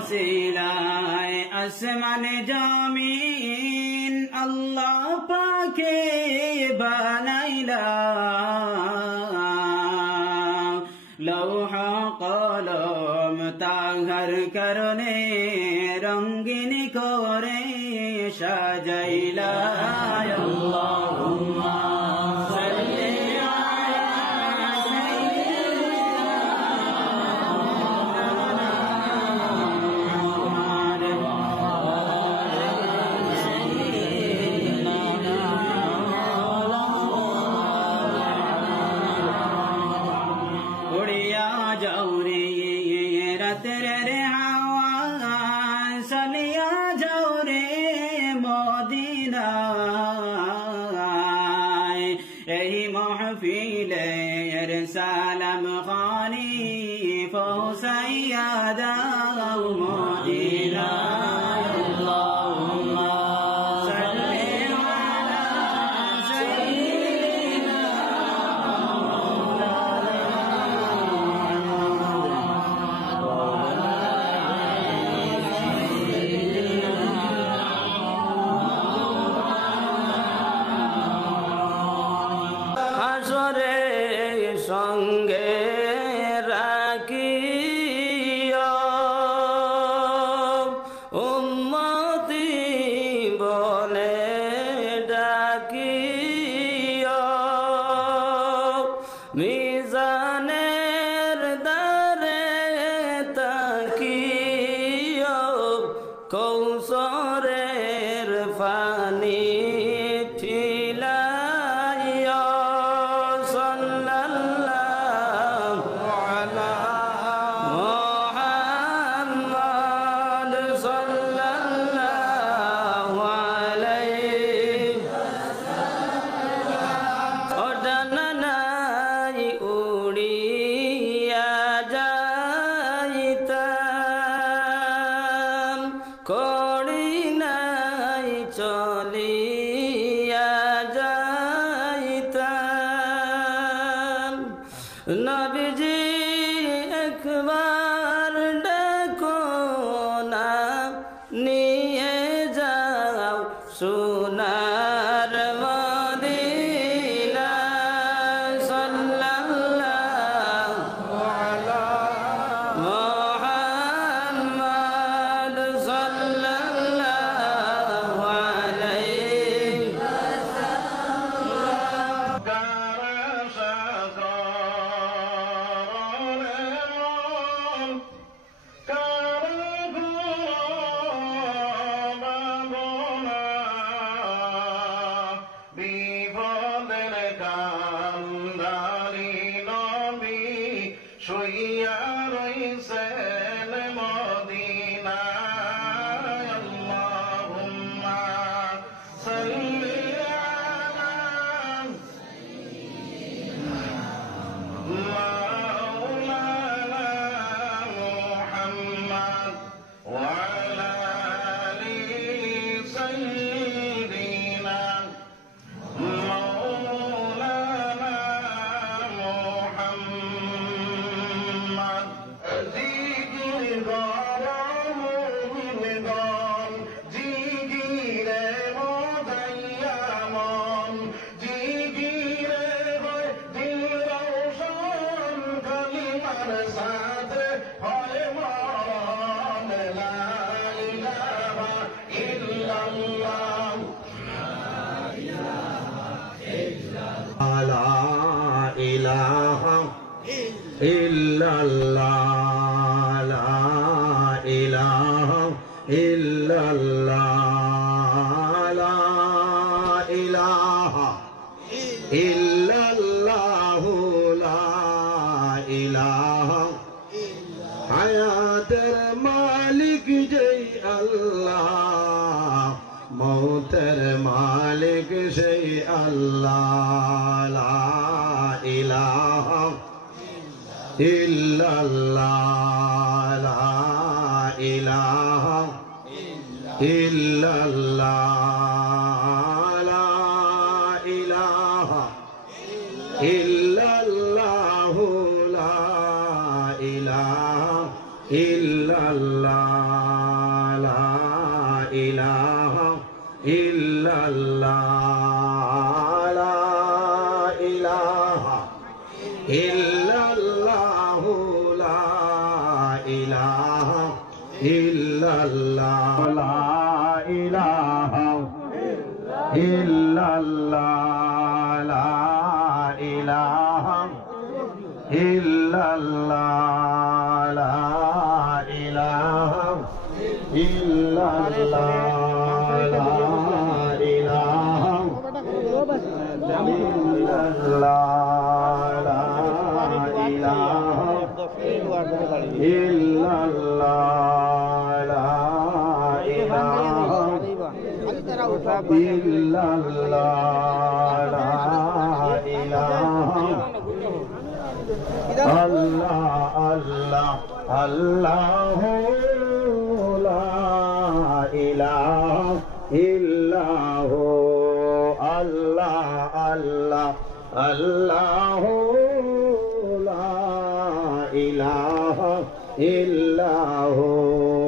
ওসিলায় আসমানে জমিন আল্লাহ পাকে বানাইলা লৌহ কলম তাহার কারণে রঙ্গিন করে সাজাইলা আল্লাহুম্মা সাল্লি سلام خليف سيدا مدينة اللهم صل على سيدنا হাসরে সঙ্গে রাখিয়া উম্মতি বলে ডাকিয়া মিজানের দ্বারে তাকিয়া কৌসরের পানি ঠিলাইয়া নবীজি একবার ডাকো না নিয়ে যাও সোনার মদিনা সাল্লাল্লাহু আলা মুহাম্মদ সাল্লাল্লাহু আলাইহি illallah la ilaha illallah la ilaha illallah la ilaha hayater malik jai Allah mauter malik jai Allah la ilaha illallah la ilaha illallah la ilaha illallah la ilaha illallah illallah, la ilaha illallah, la ilaha illallah, la ilaha illallah, la ilaha illallah, la ilaha illallah, la ilaha illallah, la ilaha illallah, la ilaha illallah, la ilaha illallah, la ilaha Allah Allah Allah, la ilaha illallah, Allah Allah Allah, la ilaha illallah.